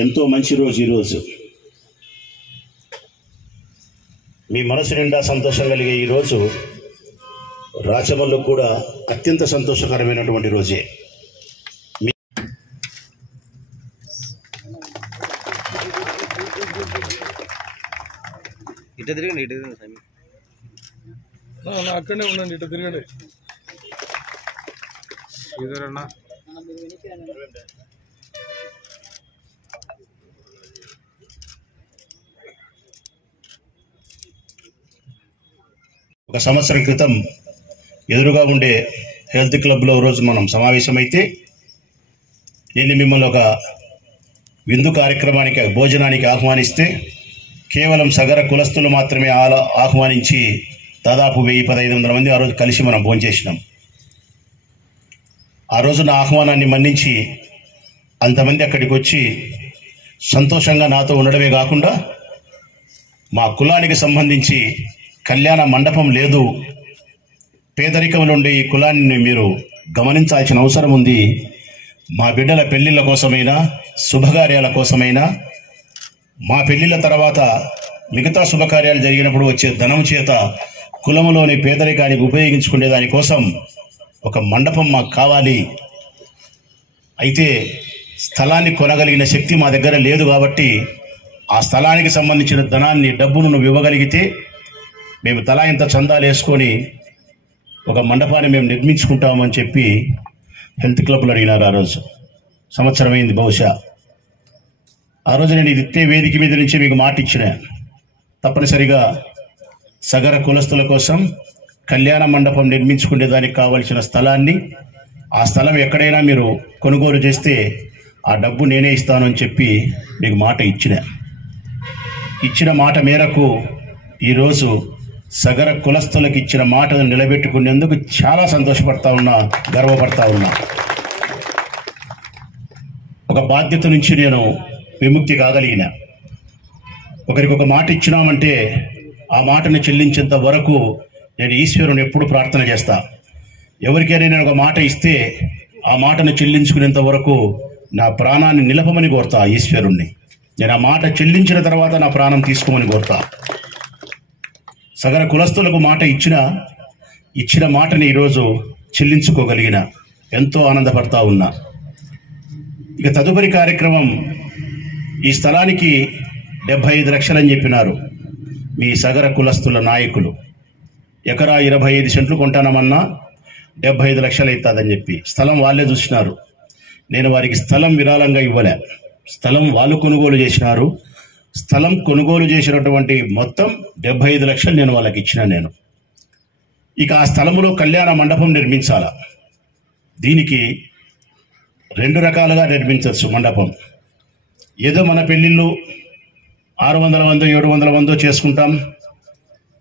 ఎంతో మంచి రోజు ఈరోజు. మీ మనసు నిండా సంతోషం కలిగే ఈరోజు రాచమల్లుకు కూడా అత్యంత సంతోషకరమైనటువంటి రోజే. ఇటు తిరగండి, అక్కడనే ఉండండి, ఇటు తిరగండి. ఒక సంవత్సరం క్రితం ఎదురుగా ఉండే హెల్త్ క్లబ్లో రోజు మనం సమావేశమైతే నేను మిమ్మల్ని ఒక విందు కార్యక్రమానికి భోజనానికి ఆహ్వానిస్తే కేవలం సగర కులస్తులు మాత్రమే ఆహ్వానించి దాదాపు 1000-1500 మంది ఆ రోజు కలిసి మనం భోంచేసినాం. ఆ రోజు నా ఆహ్వానాన్ని మన్నించి అంతమంది అక్కడికి వచ్చి సంతోషంగా నాతో ఉండడమే కాకుండా మా కులానికి సంబంధించి కళ్యాణ మండపం లేదు, పేదరికంలో ఉండే ఈ కులాన్ని మీరు గమనించాల్సిన అవసరం ఉంది, మా బిడ్డల పెళ్లిళ్ళ కోసమైనా శుభకార్యాల కోసమైనా మా పెళ్లిళ్ళ తర్వాత మిగతా శుభకార్యాలు జరిగినప్పుడు వచ్చే ధనం చేత కులంలోని పేదరికానికి ఉపయోగించుకునే దానికోసం ఒక మండపం మాకు కావాలి. అయితే స్థలాన్ని కొనగలిగిన శక్తి మా దగ్గర లేదు కాబట్టి ఆ స్థలానికి సంబంధించిన ధనాన్ని డబ్బును నువ్వు ఇవ్వగలిగితే మేము తలా ఇంత చందాలు వేసుకొని ఒక మండపాన్ని మేము నిర్మించుకుంటామని చెప్పి హెల్త్ క్లబ్లో అడిగినారు. ఆ రోజు సంవత్సరం అయింది బహుశా. ఆ రోజు నేను ఇదే వేదిక మీద నుంచి మీకు మాట ఇచ్చిన, తప్పనిసరిగా సగర కులస్తుల కోసం కళ్యాణ మండపం నిర్మించుకునే దానికి కావలసిన స్థలాన్ని, ఆ స్థలం ఎక్కడైనా మీరు కొనుగోలు చేస్తే ఆ డబ్బు నేనే ఇస్తాను అని చెప్పి మీకు మాట ఇచ్చిన మాట మేరకు ఈరోజు సగర కులస్తులకు ఇచ్చిన మాటను నిలబెట్టుకునేందుకు చాలా సంతోషపడతా ఉన్నా, గర్వపడతా ఉన్నా. ఒక బాధ్యత నుంచి నేను విముక్తి కాగలిగిన. ఒకరికి ఒక మాట ఇచ్చినామంటే ఆ మాటను చెల్లించేంత వరకు నేను ఈశ్వరుని ఎప్పుడు ప్రార్థన చేస్తా. ఎవరికైనా నేను ఒక మాట ఇస్తే ఆ మాటను చెల్లించుకునేంత వరకు నా ప్రాణాన్ని నిలపమని కోరుతా ఈశ్వరుణ్ణి. నేను ఆ మాట చెల్లించిన తర్వాత నా ప్రాణం తీసుకోమని కోరుతా. సగర కులస్తులకు మాట ఇచ్చిన మాటని ఈరోజు చెల్లించుకోగలిగిన, ఎంతో ఆనందపడతా ఉన్నా. ఇక తదుపరి కార్యక్రమం, ఈ స్థలానికి 75 లక్షలని చెప్పినారు మీ సగర కులస్తుల నాయకులు. ఎకరా 25 సెంట్లు కొంటానమన్నా 75 లక్షలు అవుతుందని చెప్పి స్థలం వాళ్ళే చూసినారు. నేను వారికి స్థలం విరాళంగా ఇవ్వలే, స్థలం వాళ్ళు కొనుగోలు చేసినారు. స్థలం కొనుగోలు చేసినటువంటి మొత్తం 75 లక్షలు నేను వాళ్ళకి ఇచ్చిన. ఇక ఆ స్థలంలో కళ్యాణ మండపం నిర్మించాల. దీనికి 2 రకాలుగా నిర్మించవచ్చు మండపం. ఏదో మన పెళ్ళిళ్ళు 600 మందో 700 మందో చేసుకుంటాం,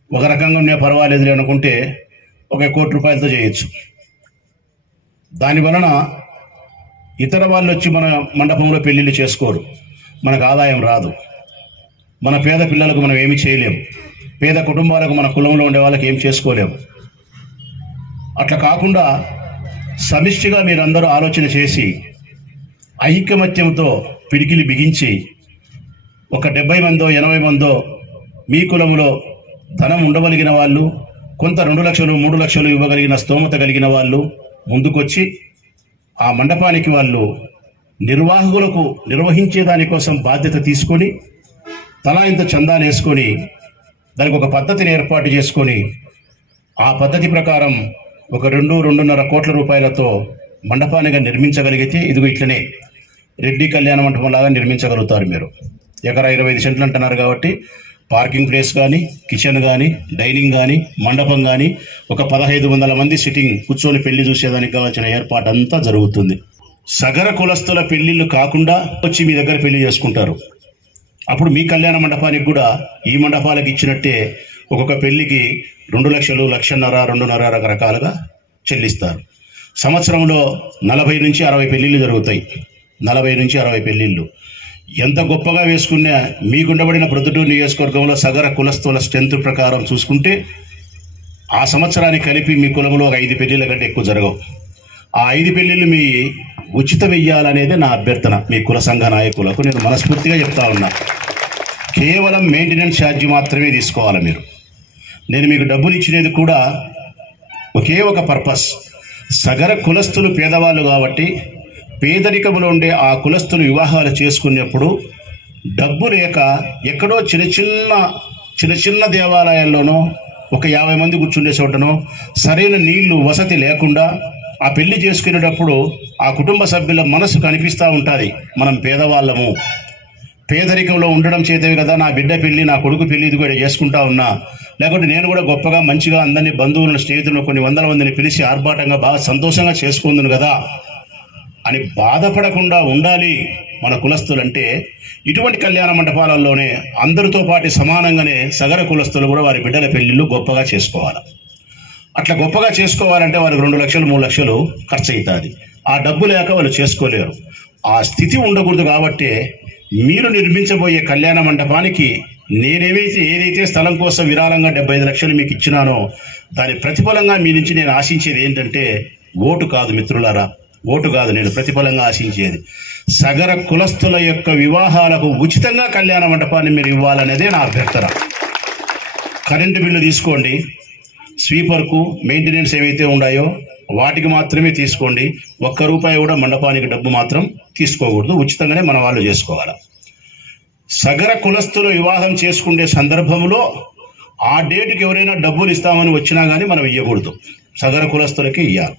ఒక రకంగా ఉండే పర్వాలేదు అనుకుంటే 1 కోటి రూపాయలతో చేయొచ్చు. దానివలన ఇతర వాళ్ళు వచ్చి మన మండపంలో పెళ్ళిళ్ళు చేసుకోరు, మనకు ఆదాయం రాదు. మన పేద పిల్లలకు మనం ఏమి చేయలేము, పేద కుటుంబాలకు మన కులంలో ఉండే వాళ్ళకి ఏం చేసుకోలేము. అట్లా కాకుండా సమిష్టిగా మీరందరూ ఆలోచన చేసి ఐకమత్యంతో పిడికిలి బిగించి ఒక 70 మందో 80 మందో మీ కులంలో ధనం ఉండగలిగిన వాళ్ళు, కొంత 2 లక్షలు 3 లక్షలు ఇవ్వగలిగిన స్తోమత కలిగిన వాళ్ళు ముందుకొచ్చి ఆ మండపానికి వాళ్ళు నిర్వాహకులకు నిర్వహించే దానికోసం బాధ్యత తీసుకొని తలా ఇంత చందాలు వేసుకొని దానికి ఒక పద్ధతిని ఏర్పాటు చేసుకొని ఆ పద్ధతి ప్రకారం ఒక 2-2.5 కోట్ల రూపాయలతో మండపానిగా నిర్మించగలిగితే ఇదిగో ఇట్లనే రెడ్డి కళ్యాణ మండపం లాగా నిర్మించగలుగుతారు మీరు. ఎకరా 25 సెంట్లు అంటున్నారు కాబట్టి పార్కింగ్ ప్లేస్ కానీ, కిచెన్ కానీ, డైనింగ్ కానీ, మండపం కానీ, ఒక 1500 మంది సిట్టింగ్ కూర్చొని పెళ్లి చూసేదానికి కావాల్సిన ఏర్పాటు అంతా జరుగుతుంది. సగర కులస్తుల పెళ్లిళ్ళు కాకుండా వచ్చి మీ దగ్గర పెళ్లి చేసుకుంటారు. అప్పుడు మీ కళ్యాణ మండపానికి కూడా ఈ మండపాలకు ఇచ్చినట్టే ఒక్కొక్క పెళ్లికి 2 లక్షలు, 1,50,000, 2.5 రకరకాలుగా చెల్లిస్తారు. సంవత్సరంలో 40 నుంచి 60 పెళ్లిళ్ళు జరుగుతాయి. 40 నుంచి 60 పెళ్లిళ్ళు ఎంత గొప్పగా వేసుకున్నా మీకుండబడిన ప్రొద్దుటూరు నియోజకవర్గంలో సగర కులస్తుల స్ట్రెంత్ ప్రకారం చూసుకుంటే ఆ సంవత్సరానికి కలిపి మీ కులంలో ఒక 5 పెళ్లిళ్ళ కంటే ఎక్కువ జరగవు. ఆ 5 పెళ్లిళ్ళు మీ ఉచితం ఇయ్యాలనేది నా అభ్యర్థన మీ కుల సంఘ నాయకులకు నేను మనస్ఫూర్తిగా చెప్తా ఉన్నా. కేవలం మెయింటెనెన్స్ ఛార్జీ మాత్రమే తీసుకోవాలి మీరు. నేను మీకు డబ్బులు ఇచ్చినది కూడా ఒకే ఒక పర్పస్, సగర కులస్తులు పేదవాళ్ళు కాబట్టి పేదరికంలో ఉండే ఆ కులస్తులు వివాహాలు చేసుకునేప్పుడు డబ్బు లేక ఎక్కడో చిన్న చిన్న దేవాలయాల్లోనో ఒక 50 మంది కూర్చుండే చోటనో సరైన నీళ్లు వసతి లేకుండా ఆ పెళ్లి చేసుకునేటప్పుడు ఆ కుటుంబ సభ్యుల మనసు కనిపిస్తూ ఉంటుంది, మనం పేదవాళ్ళము, పేదరికంలో ఉండడం చేతవి కదా నా బిడ్డ పెళ్లి నా కొడుకు పెళ్లి ఇది కూడా చేసుకుంటా ఉన్నా, లేకుంటే నేను కూడా గొప్పగా మంచిగా అందరినీ బంధువులను స్నేహితులను కొన్ని వందల మందిని పిలిచి ఆర్భాటంగా బాగా సంతోషంగా చేసుకుందును కదా అని బాధపడకుండా ఉండాలి మన కులస్తులంటే. ఇటువంటి కళ్యాణ మండపాలలోనే అందరితో పాటు సమానంగానే సగర కులస్తులు కూడా వారి బిడ్డల పెళ్లిళ్ళు గొప్పగా చేసుకోవాలి. అట్లా గొప్పగా చేసుకోవాలంటే వారికి 2 లక్షలు 3 లక్షలు ఖర్చు అవుతుంది. ఆ డబ్బు లేక వాళ్ళు చేసుకోలేరు. ఆ స్థితి ఉండకూడదు కాబట్టి మీరు నిర్మించబోయే కళ్యాణ మండపానికి ఏదైతే స్థలం కోసం విరాళంగా 75 లక్షలు మీకు ఇచ్చినానో దాని ప్రతిఫలంగా మీ నుంచి నేను ఆశించేది ఏంటంటే ఓటు కాదు మిత్రులారా, ఓటు కాదు. నేను ప్రతిఫలంగా ఆశించేది సగర కులస్తుల యొక్క వివాహాలకు ఉచితంగా కళ్యాణ మండపాన్ని మీరు ఇవ్వాలనేదే నా అభ్యర్థన. కరెంటు బిల్లు తీసుకోండి, స్వీపర్కు మెయింటెనెన్స్ ఏవైతే ఉన్నాయో వాటికి మాత్రమే తీసుకోండి. ₹1 కూడా మండపానికి డబ్బు మాత్రం తీసుకోకూడదు, ఉచితంగానే మన వాళ్ళు చేసుకోవాలి. సగర కులస్తులు వివాహం చేసుకునే సందర్భంలో ఆ డేటుకి ఎవరైనా డబ్బులు ఇస్తామని వచ్చినా కానీ మనం ఇవ్వకూడదు, సగర కులస్తులకి ఇవ్వాలి.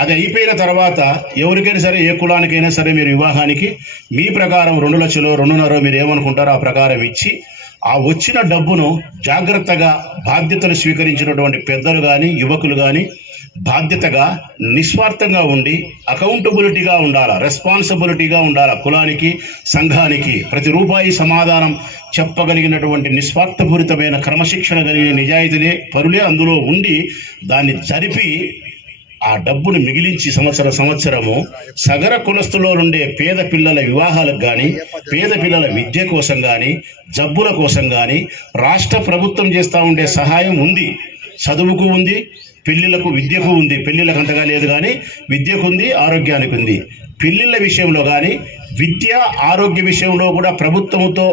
అది అయిపోయిన తర్వాత ఎవరికైనా సరే ఏ కులానికైనా సరే మీరు వివాహానికి మీ ప్రకారం 2 లక్షలు 2.5 మీరు ఏమనుకుంటారో ఆ ప్రకారం ఇచ్చి ఆ వచ్చిన డబ్బును జాగ్రత్తగా బాధ్యతలు స్వీకరించినటువంటి పెద్దలు కానీ యువకులు కానీ బాధ్యతగా నిస్వార్థంగా ఉండి అకౌంటబిలిటీగా ఉండాలా, రెస్పాన్సిబిలిటీగా ఉండాలా. కులానికి సంఘానికి ప్రతి రూపాయి సమాధానం చెప్పగలిగినటువంటి నిస్వార్థపూరితమైన క్రమశిక్షణ కలిగిన నిజాయితీనే పరులే అందులో ఉండి దాన్ని జరిపి ఆ డబ్బును మిగిలించి సంవత్సరము సగర కులస్తులో ఉండే పేద పిల్లల వివాహాలకు కానీ పేద పిల్లల విద్య కోసం కానీ జబ్బుల కోసం కానీ రాష్ట్ర ప్రభుత్వం చేస్తూ ఉండే సహాయం ఉంది. చదువుకు ఉంది, పెళ్లిళ్లకు విద్యకు ఉంది. పెళ్లిళ్ళకు అంతగా లేదు కానీ విద్యకు ఉంది, ఆరోగ్యానికి ఉంది. పెళ్లిళ్ల విషయంలో కానీ విద్య ఆరోగ్య విషయంలో కూడా ప్రభుత్వంతో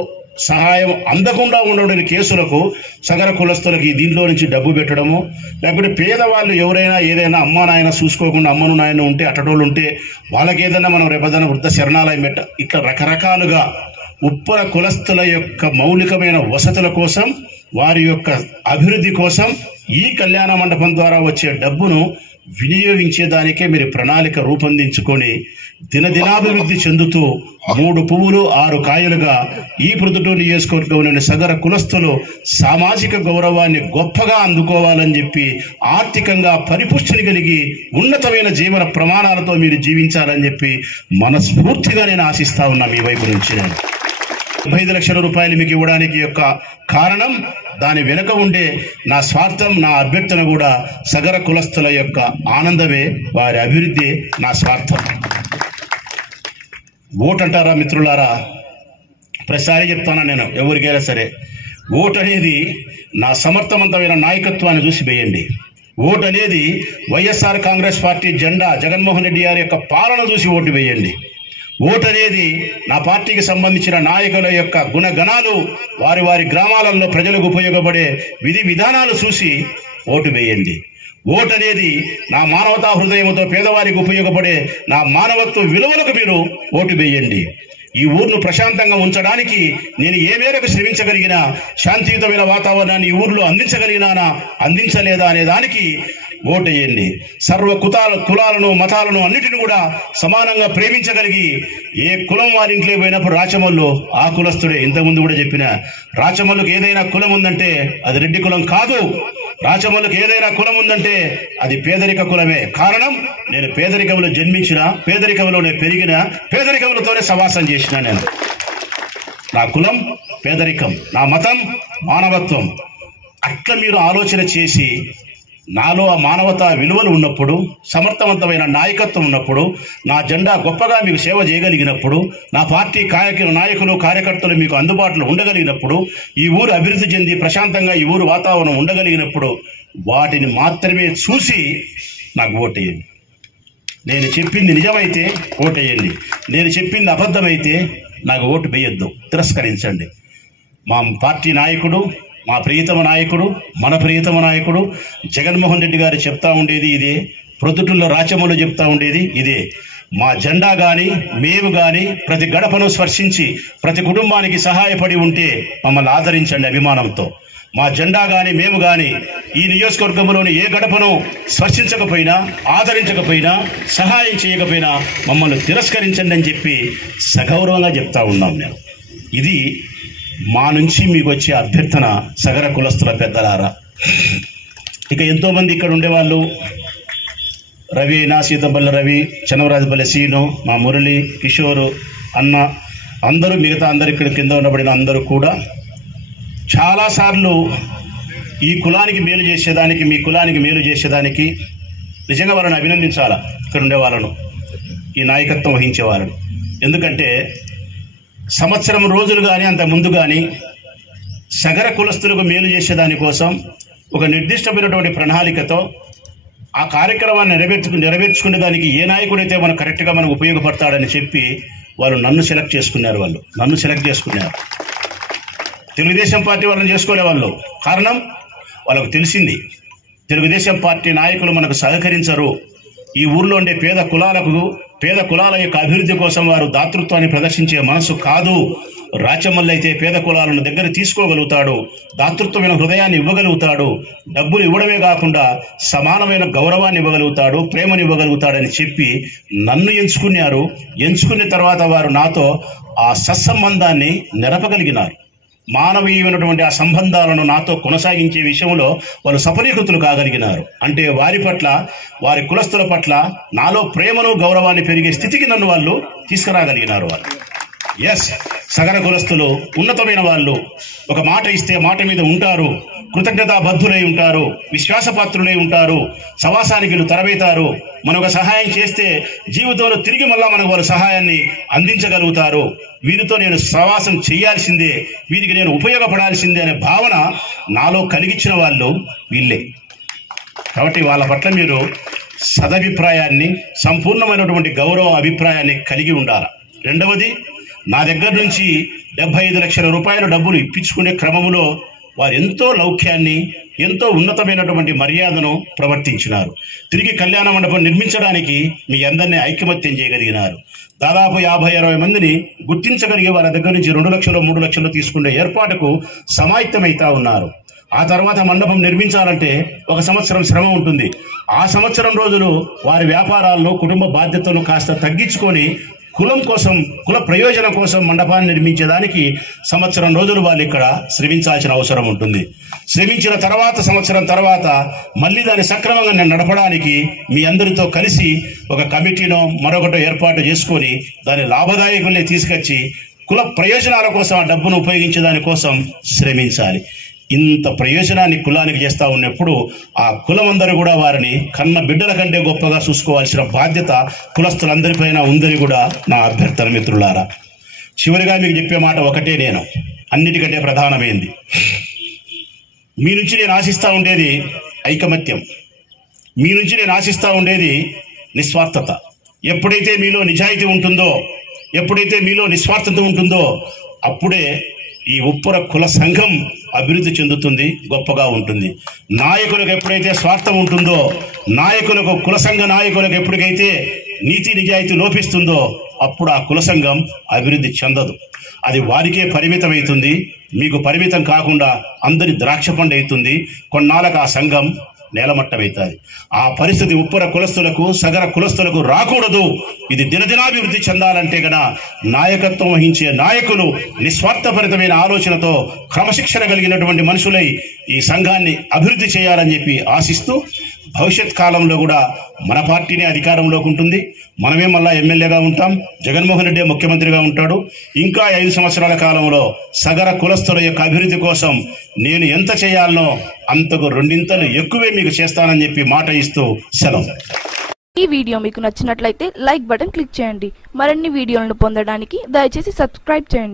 సహాయం అందకుండా ఉండని కేసులకు సగర కులస్తులకి దీంట్లో నుంచి డబ్బు పెట్టడము, లేకపోతే పేదవాళ్ళు ఎవరైనా ఏదైనా అమ్మా నాయన చూసుకోకుండా అమ్మను నాయన ఉంటే అటటోళ్ళు ఉంటే వాళ్ళకి ఏదైనా మనం రేపదైనా వృద్ధ శరణాలయం పెట్ట ఇట్లా రకరకాలుగా ఉప్పర కులస్తుల యొక్క మౌలికమైన వసతుల కోసం వారి యొక్క అభివృద్ధి కోసం ఈ కళ్యాణ మండపం ద్వారా వచ్చే డబ్బును వినియోగించేదానికే మీరు ప్రణాళిక రూపొందించుకొని దినదినాభివృద్ధి చెందుతూ 3 పువ్వులు 6 కాయలుగా ఈ ప్రొద్దుటూరు నియోజకవర్గంలోని సగర కులస్తులు సామాజిక గౌరవాన్ని గొప్పగా అందుకోవాలని చెప్పి ఆర్థికంగా పరిపుష్టిని కలిగి ఉన్నతమైన జీవన ప్రమాణాలతో మీరు జీవించాలని చెప్పి మనస్ఫూర్తిగా నేను ఆశిస్తా ఉన్నా. మీ వైపు నుంచి నేను 75 లక్షల రూపాయలు మీకు ఇవ్వడానికి యొక్క కారణం దాని వెనుక ఉండే నా స్వార్థం, నా అభ్యర్థన కూడా సగర కులస్తుల యొక్క ఆనందమే, వారి అభివృద్ధి నా స్వార్థం. ఓటు అంటారా మిత్రులారా, ప్రతిసారి చెప్తాను నేను, ఎవరికైనా సరే ఓటు అనేది నా సమర్థవంతమైన నాయకత్వాన్ని చూసి వేయండి. ఓటు అనేది వైఎస్ఆర్ కాంగ్రెస్ పార్టీ జెండా జగన్మోహన్ రెడ్డి గారి యొక్క పాలన చూసి ఓటు వేయండి. ఓటు అనేది నా పార్టీకి సంబంధించిన నాయకుల యొక్క గుణగణాలు, వారి వారి గ్రామాలలో ప్రజలకు ఉపయోగపడే విధి విధానాలు చూసి ఓటు వేయండి. ఓటు అనేది నా మానవతా హృదయంతో పేదవారికి ఉపయోగపడే నా మానవత్వ విలువలకు మీరు ఓటు వేయండి. ఈ ఊరును ప్రశాంతంగా ఉంచడానికి నేను ఏ మేరకు శ్రమించగలిగినా, శాంతియుతమైన వాతావరణాన్ని ఈ ఊర్లో అందించగలిగినానా అందించలేదా అనే దానికి ఓటేయండి. సర్వ కులాలను మతాలను అన్నిటిని కూడా సమానంగా ప్రేమించగలిగి ఏ కులం వారింట్లో పోయినప్పుడు రాచమల్లు ఆ కులస్తుడే. ఇంతకుముందు కూడా చెప్పిన, రాచమల్లుకు ఏదైనా కులం ఉందంటే అది రెడ్డి కులం కాదు. రాచమల్లుకు ఏదైనా కులం ఉందంటే అది పేదరిక కులమే. కారణం, నేను పేదరికంలో జన్మించిన, పేదరికంలోనే పెరిగిన, పేదరికంలోనే సవాసం చేసిన. నేను నా కులం పేదరికం, నా మతం మానవత్వం. అట్లా మీరు ఆలోచన చేసి నాలో ఆ మానవతా విలువలు ఉన్నప్పుడు, సమర్థవంతమైన నాయకత్వం ఉన్నప్పుడు, నా జెండా గొప్పగా మీకు సేవ చేయగలిగినప్పుడు, నా పార్టీ నాయకులు కార్యకర్తలు మీకు అందుబాటులో ఉండగలిగినప్పుడు, ఈ ఊరు అభివృద్ధి చెంది ప్రశాంతంగా ఈ ఊరు వాతావరణం ఉండగలిగినప్పుడు వాటిని మాత్రమే చూసి నాకు ఓటేయండి. నేను చెప్పింది నిజమైతే ఓటేయండి, నేను చెప్పింది అబద్ధమైతే నాకు ఓటు వేయొద్దు, తిరస్కరించండి. మా పార్టీ నాయకుడు, మా ప్రియతమ నాయకుడు, మన ప్రియతమ నాయకుడు జగన్మోహన్ రెడ్డి గారు చెప్తా ఉండేది ఇదే, ప్రొద్దుటూళ్ళలో రాచమౌళి చెప్తా ఉండేది ఇదే. మా జెండా కానీ మేము కానీ ప్రతి గడపను స్పర్శించి ప్రతి కుటుంబానికి సహాయపడి ఉంటే మమ్మల్ని ఆదరించండి అభిమానంతో. మా జెండా కానీ మేము కానీ ఈ నియోజకవర్గంలోని ఏ గడపను స్పర్శించకపోయినా, ఆదరించకపోయినా, సహాయం చేయకపోయినా మమ్మల్ని తిరస్కరించండి అని చెప్పి సగౌరవంగా చెప్తా ఉన్నాం. నేను ఇది మా నుంచి మీకు వచ్చే అభ్యర్థన సగర కులస్తుల పెద్దలారా. ఇక ఎంతోమంది ఇక్కడ ఉండేవాళ్ళు, రవి అయినా, సీతంపల్లి రవి, చన్నవరాజుపల్లి సీను, మా మురళి, కిషోరు అన్న, అందరూ మిగతా అందరు ఇక్కడ కింద ఉండబడిన అందరూ కూడా చాలాసార్లు ఈ కులానికి మేలు చేసేదానికి, మీ కులానికి మేలు చేసేదానికి నిజంగా వాళ్ళని అభినందించాలా, ఇక్కడ ఉండే వాళ్ళను, ఈ నాయకత్వం వహించే వాళ్ళను. ఎందుకంటే సంవత్సరం రోజులు కానీ అంత ముందు కానీ సగర కులస్తులకు మేలు చేసేదానికోసం ఒక నిర్దిష్టమైనటువంటి ప్రణాళికతో ఆ కార్యక్రమాన్ని నెరవేర్చుకునే దానికి ఏ నాయకుడైతే మనకు కరెక్ట్గా మనకు ఉపయోగపడతాడని చెప్పి వాళ్ళు నన్ను సెలెక్ట్ చేసుకున్నారు. తెలుగుదేశం పార్టీ వాళ్ళని చేసుకోలే వాళ్ళు. కారణం వాళ్ళకు తెలిసింది, తెలుగుదేశం పార్టీ నాయకులు మనకు సహకరించరు. ఈ ఊర్లో ఉండే పేద కులాల యొక్క అభివృద్ధి కోసం వారు దాతృత్వాన్ని ప్రదర్శించే మనసు కాదు. రాచమల్లి అయితే పేద కులాలను దగ్గర తీసుకోగలుగుతాడు, దాతృత్వమైన హృదయాన్ని ఇవ్వగలుగుతాడు, డబ్బులు ఇవ్వడమే కాకుండా సమానమైన గౌరవాన్ని ఇవ్వగలుగుతాడు, ప్రేమను ఇవ్వగలుగుతాడని చెప్పి నన్ను ఎంచుకున్నారు. ఎంచుకున్న తర్వాత వారు నాతో ఆ సత్సంబంధాన్ని నెరపగలిగినారు. మానవీయమైనటువంటి ఆ సంబంధాలను నాతో కొనసాగించే విషయంలో వాళ్ళు సఫలీకృతులు కాగలిగినారు. అంటే వారి పట్ల, వారి కులస్తుల పట్ల నాలో ప్రేమను, గౌరవాన్ని పెరిగే స్థితికి నన్ను వాళ్ళు తీసుకురాగలిగినారు. వాళ్ళు ఎస్, సగర కులస్తులు ఉన్నతమైన వాళ్ళు. ఒక మాట ఇస్తే మాట మీద ఉంటారు, కృతజ్ఞతాబద్ధులై ఉంటారు, విశ్వాసపాత్రులై ఉంటారు, సవాసానికి వీళ్ళు తరవేతారు. మనం ఒక సహాయం చేస్తే జీవితంలో తిరిగి మళ్ళా మనకు వాళ్ళ సహాయాన్ని అందించగలుగుతారు. వీరితో నేను సవాసం చేయాల్సిందే, వీరికి నేను ఉపయోగపడాల్సిందే అనే భావన నాలో కలిగించిన వాళ్ళు వీళ్ళే. కాబట్టి వాళ్ళ పట్ల మీరు సదభిప్రాయాన్ని, సంపూర్ణమైనటువంటి గౌరవ అభిప్రాయాన్ని కలిగి ఉండాలి. రెండవది, నా దగ్గర నుంచి 75 లక్షల రూపాయల డబ్బులు ఇప్పించుకునే క్రమంలో వారు ఎంతో లౌక్యాన్ని, ఎంతో ఉన్నతమైనటువంటి మర్యాదను ప్రవర్తించినారు. తిరిగి కళ్యాణ మండపం నిర్మించడానికి మీ అందరినీ ఐకమత్యం చేయగలిగినారు. దాదాపు 50-60 మందిని గుర్తించగలిగే వాళ్ళ దగ్గర నుంచి 2 లక్షలు 3 లక్షలు తీసుకునే ఏర్పాటుకు సమాయత్తమైతా ఉన్నారు. ఆ తర్వాత మండపం నిర్మించాలంటే 1 సంవత్సరం శ్రమ ఉంటుంది. ఆ సంవత్సరం రోజులు వారి వ్యాపారాలను, కుటుంబ బాధ్యతలను కాస్త తగ్గించుకొని కులం కోసం, కుల ప్రయోజనం కోసం మండపాన్ని నిర్మించేదానికి సంవత్సరం రోజులు వాళ్ళు ఇక్కడ శ్రమించాల్సిన అవసరం ఉంటుంది. శ్రమించిన తర్వాత సంవత్సరం తర్వాత మళ్ళీ దాన్ని సక్రమంగా నడపడానికి మీ అందరితో కలిసి ఒక కమిటీనో మరొకటో ఏర్పాటు చేసుకొని దాన్ని లాభదాయకుల్ని తీసుకొచ్చి కుల ప్రయోజనాల కోసం ఆ డబ్బును ఉపయోగించే దానికోసం శ్రమించాలి. ఇంత ప్రయోజనాన్ని కులానికి చేస్తూ ఉన్నప్పుడు ఆ కులమందరూ కూడా వారిని కన్న బిడ్డల కంటే గొప్పగా చూసుకోవాల్సిన బాధ్యత కులస్తులందరిపైన ఉందని కూడా నా అభ్యర్థన మిత్రులారా. చివరిగా మీకు చెప్పే మాట ఒకటే, నేను అన్నిటికంటే ప్రధానమైంది, మీ నుంచి నేను ఆశిస్తూ ఉండేది ఐకమత్యం, మీ నుంచి నేను ఆశిస్తూ ఉండేది నిస్వార్థత. ఎప్పుడైతే మీలో నిజాయితీ ఉంటుందో, ఎప్పుడైతే మీలో నిస్వార్థత ఉంటుందో, అప్పుడే ఈ ఉప్పర కుల సంఘం అభివృద్ధి చెందుతుంది, గొప్పగా ఉంటుంది. నాయకులకు ఎప్పుడైతే స్వార్థం ఉంటుందో, నాయకులకు, కుల సంఘ నాయకులకు ఎప్పటికైతే నీతి నిజాయితీ లోపిస్తుందో, అప్పుడు ఆ కుల సంఘం అభివృద్ధి చెందదు. అది వారికే పరిమితమవుతుంది, మీకు పరిమితం కాకుండా అందరి ద్రాక్ష పండు అవుతుంది. కొన్నాళ్ళకు ఆ సంఘం నేలమట్టమవుతుంది. ఆ పరిస్థితి ఉప్పర కులస్తులకు, సగర కులస్తులకు రాకూడదు. ఇది దినదినాభివృద్ధి చెందాలంటే గన నాయకత్వం వహించే నాయకులు నిస్వార్థభరితమైన ఆలోచనతో క్రమశిక్షణ కలిగినటువంటి మనుషులై ఈ సంఘాన్ని అభివృద్ధి చేయాలని చెప్పి ఆశిస్తూ, భవిష్యత్ కాలంలో కూడా మన పార్టీనే అధికారంలోకి ఉంటుంది, మనమే మళ్ళా ఎమ్మెల్యేగా ఉంటాం, జగన్మోహన్ రెడ్డి ముఖ్యమంత్రిగా ఉంటాడు. ఇంకా 5 సంవత్సరాల కాలంలో సగర కులస్తుల యొక్క అభివృద్ధి కోసం నేను ఎంత చేయాలనో అంతకు 2 ఎక్కువే మీకు చేస్తానని చెప్పి మాట ఇస్తూ సెలవు. ఈ వీడియో మీకు నచ్చినట్లయితే లైక్ బటన్ క్లిక్ చేయండి. మరిన్ని వీడియోలను పొందడానికి దయచేసి సబ్స్క్రైబ్ చేయండి.